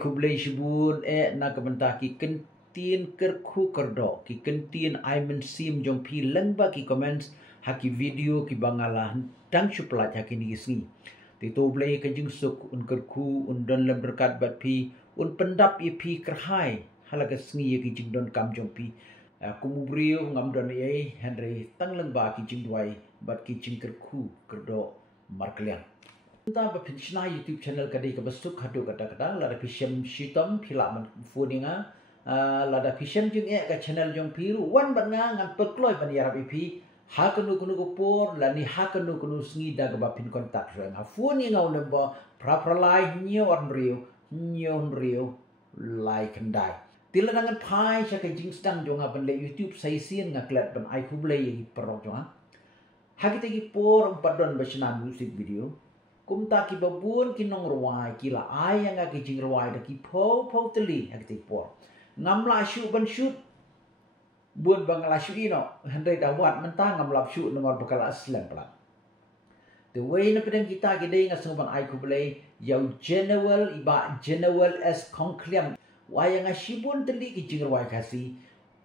Kublai shibun na kabanta ki kentin kerku kerdo ki kentin ai mensim jong pi lengba ki comments haki video ki bangala dang suplat haki ni gisni ti to blai ka jing suk un kerku un don lem berkat bat pi un pendap i pi kerhai halaga sni ki jing don kam jong pi kumubrio ngam don ye henry tang lengba ki jing duai bat ki jing kerku kerdo markliang ta ba pinchna YouTube channel kadai ka basuk hadu kata-kata lada pisem shitom phila man funinga lada pisem jing ka channel jong piru wan bat nga ngan pekloi ban yarap ipi ha kanu kunu ko por lani ha kanu kunu sngi da ba pin kontak rem ha funinga ulemba prapralai nyo on rio like and die tila dangan pai cha ka jing stang jong ban le YouTube sai sien ngaklat ban ai kublai yi perok jong ha kita gi por padon basna music video kumta ki babun ki nong ruai ki la ai yang ki jing ruai da ki po teli hak ti por ngam la shu ban shoot buat bangala shu ino handai da wat mentang ngam la shu nongor bakal aslam pala the way na pedang kita ki dei ngasung ban ai kublai yau general as conclem wayang shibun teli ki jing ruai kasi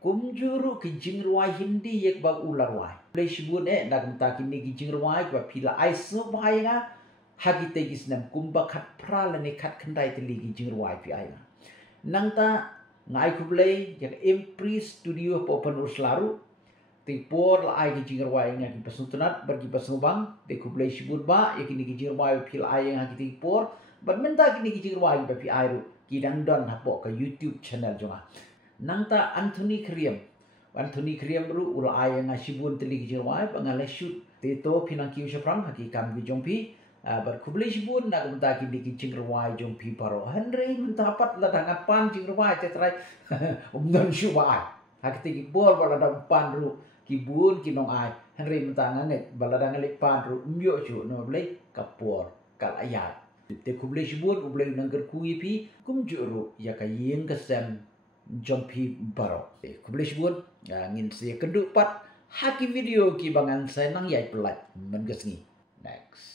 kumjuru ki jing ruai hindi yak ba ular ruai play shibun da kumta ki ni ki jing ruai ba pila ai so bahaya hagi tegis nam kumba khat pral ne khat khandai teli gi jing ruai pi ai nang ta ngai kublai jak empri studio popen uslaru ti por la ai gi jing ruai ngai ki pasuntunat bagi pasubang te kublai shibut ba yakini gi jing ruai pi ai ngai ti por bat menta kini gi jing ruai ba pi ai ru ki dang don hapo ka YouTube channel jonga nang ta Anthony Kriam ru ul ai ngai shibun teli gi jing ruai bangale shoot te to pinang ki usapram haki kam gi jongpi bar kublai shibun na kumta ki di jing ruai jong pi paro henry mentapat la dangat pan jing ruai tetrai non shubai hak ti bol bala dang pan ru ki bun ki nong ai henry mentanga net bala dang le pan ru myo chu no blai kapor kal ayat te kublai shibun ublai nang ker ku pi kum juru ya ka yeng kesem jong pi paro kublai shibun ngin se keduk pat haki video ki bangan senang yai pelat mengesngi next